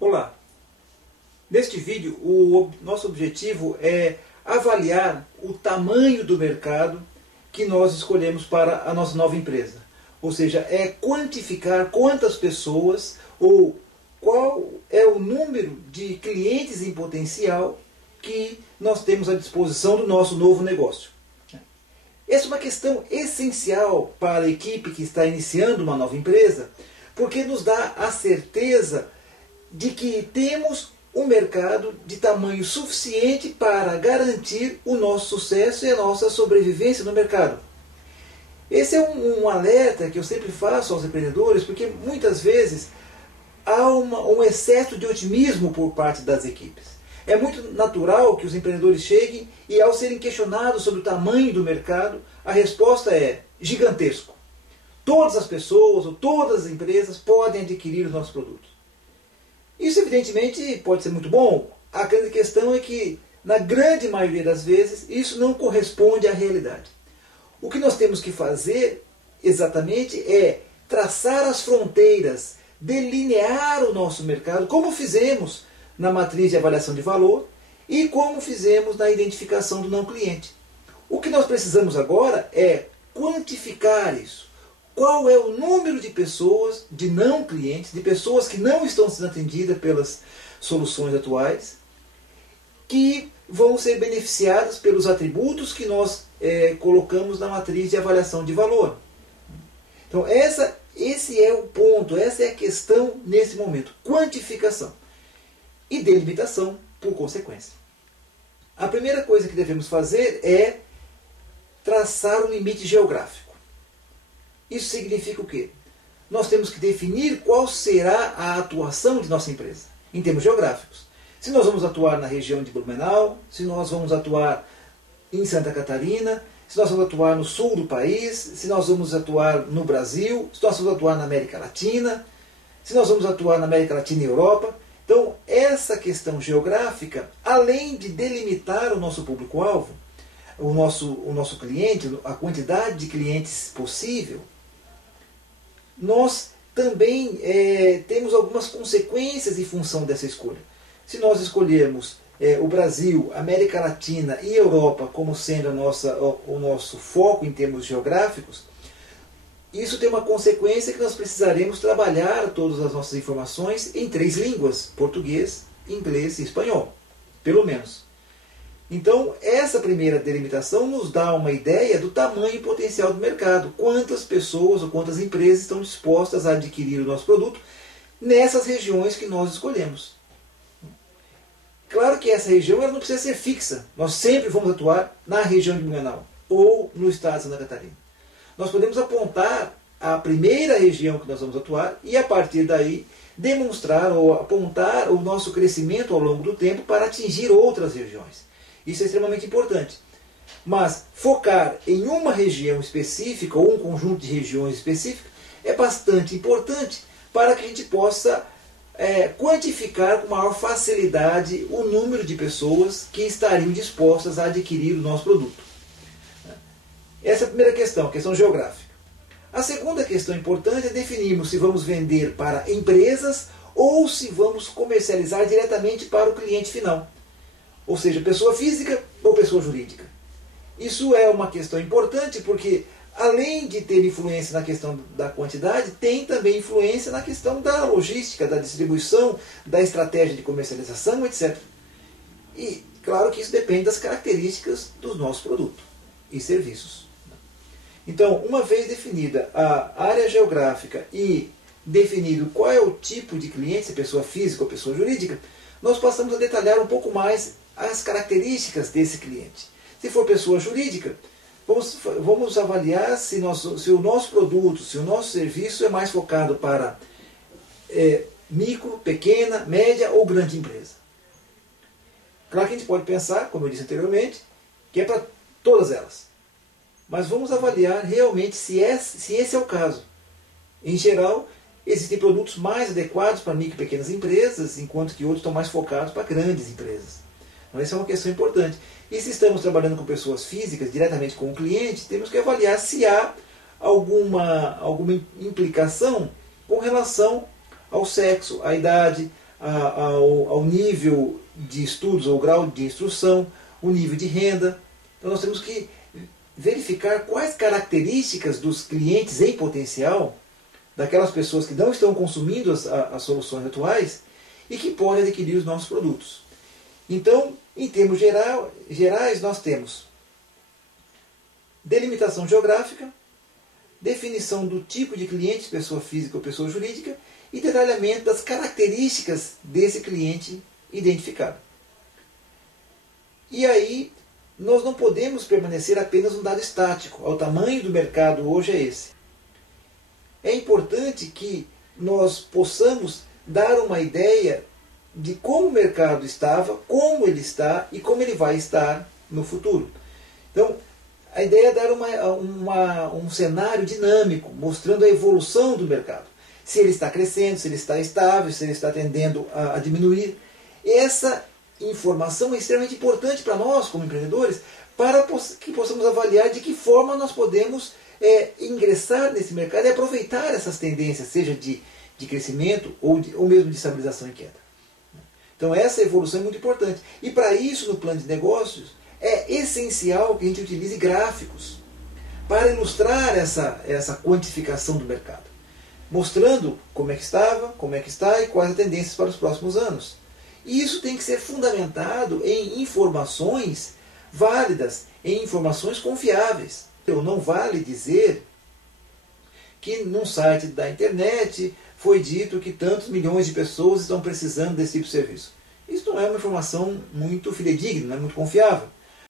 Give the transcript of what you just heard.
Olá! Neste vídeo, o nosso objetivo é avaliar o tamanho do mercado que nós escolhemos para a nossa nova empresa. Ou seja, é quantificar quantas pessoas ou qual é o número de clientes em potencial que nós temos à disposição do nosso novo negócio. Essa é uma questão essencial para a equipe que está iniciando uma nova empresa, porque nos dá a certeza de que temos um mercado de tamanho suficiente para garantir o nosso sucesso e a nossa sobrevivência no mercado. Esse é um alerta que eu sempre faço aos empreendedores, porque muitas vezes há um excesso de otimismo por parte das equipes. É muito natural que os empreendedores cheguem e, ao serem questionados sobre o tamanho do mercado, a resposta é gigantesco. Todas as pessoas ou todas as empresas podem adquirir os nossos produtos. Isso, evidentemente, pode ser muito bom. A grande questão é que, na grande maioria das vezes, isso não corresponde à realidade. O que nós temos que fazer, exatamente, é traçar as fronteiras, delinear o nosso mercado, como fizemos na matriz de avaliação de valor e como fizemos na identificação do não cliente. O que nós precisamos agora é quantificar isso. Qual é o número de pessoas, de não clientes, de pessoas que não estão sendo atendidas pelas soluções atuais, que vão ser beneficiadas pelos atributos que nós colocamos na matriz de avaliação de valor. Então esse é o ponto, essa é a questão nesse momento. Quantificação e delimitação por consequência. A primeira coisa que devemos fazer é traçar um limite geográfico. Isso significa o quê? Nós temos que definir qual será a atuação de nossa empresa, em termos geográficos. Se nós vamos atuar na região de Blumenau, se nós vamos atuar em Santa Catarina, se nós vamos atuar no sul do país, se nós vamos atuar no Brasil, se nós vamos atuar na América Latina, se nós vamos atuar na América Latina e Europa. Então, essa questão geográfica, além de delimitar o nosso público-alvo, o nosso cliente, a quantidade de clientes possível, nós também temos algumas consequências em função dessa escolha. Se nós escolhermos o Brasil, América Latina e Europa como sendo o nosso foco em termos geográficos, isso tem uma consequência que nós precisaremos trabalhar todas as nossas informações em 3 línguas, português, inglês e espanhol, pelo menos. Então, essa primeira delimitação nos dá uma ideia do tamanho potencial do mercado. Quantas pessoas ou quantas empresas estão dispostas a adquirir o nosso produto nessas regiões que nós escolhemos. Claro que essa região ela não precisa ser fixa. Nós sempre vamos atuar na região de Blumenau ou no estado de Santa Catarina. Nós podemos apontar a primeira região que nós vamos atuar e, a partir daí, demonstrar ou apontar o nosso crescimento ao longo do tempo para atingir outras regiões. Isso é extremamente importante. Mas focar em uma região específica ou um conjunto de regiões específicas é bastante importante para que a gente possa quantificar com maior facilidade o número de pessoas que estariam dispostas a adquirir o nosso produto. Essa é a primeira questão, a questão geográfica. A segunda questão importante é definirmos se vamos vender para empresas ou se vamos comercializar diretamente para o cliente final. Ou seja, pessoa física ou pessoa jurídica. Isso é uma questão importante porque, além de ter influência na questão da quantidade, tem também influência na questão da logística, da distribuição, da estratégia de comercialização, etc. E, claro que isso depende das características dos nossos produtos e serviços. Então, uma vez definida a área geográfica e definido qual é o tipo de cliente, se é pessoa física ou pessoa jurídica, nós passamos a detalhar um pouco mais as características desse cliente. Se for pessoa jurídica, vamos avaliar se o nosso produto, se o nosso serviço é mais focado para micro, pequena, média ou grande empresa. Claro que a gente pode pensar, como eu disse anteriormente, que é para todas elas. Mas vamos avaliar realmente se esse é o caso. Em geral, existem produtos mais adequados para micro e pequenas empresas, enquanto que outros estão mais focados para grandes empresas. Então, essa é uma questão importante. E se estamos trabalhando com pessoas físicas, diretamente com o cliente, temos que avaliar se há alguma implicação com relação ao sexo, à idade, ao nível de estudos, ao grau de instrução, o nível de renda. Então nós temos que verificar quais características dos clientes em potencial, daquelas pessoas que não estão consumindo as soluções atuais e que podem adquirir os nossos produtos. Então, em termos gerais, nós temos delimitação geográfica, definição do tipo de cliente, pessoa física ou pessoa jurídica, e detalhamento das características desse cliente identificado. E aí, nós não podemos permanecer apenas um dado estático. O tamanho do mercado hoje é esse. É importante que nós possamos dar uma ideia de como o mercado estava, como ele está e como ele vai estar no futuro. Então, a ideia é dar um cenário dinâmico, mostrando a evolução do mercado. Se ele está crescendo, se ele está estável, se ele está tendendo a diminuir. Essa informação é extremamente importante para nós, como empreendedores, para que possamos avaliar de que forma nós podemos ingressar nesse mercado e aproveitar essas tendências, seja de crescimento ou mesmo de estabilização e queda. Então essa evolução é muito importante. E para isso, no plano de negócios, é essencial que a gente utilize gráficos para ilustrar essa quantificação do mercado, mostrando como é que estava, como é que está e quais as tendências para os próximos anos. E isso tem que ser fundamentado em informações válidas, em informações confiáveis. Então, não vale dizer que num site da internet foi dito que tantos milhões de pessoas estão precisando desse tipo de serviço. Isso não é uma informação muito fidedigna, não é muito confiável.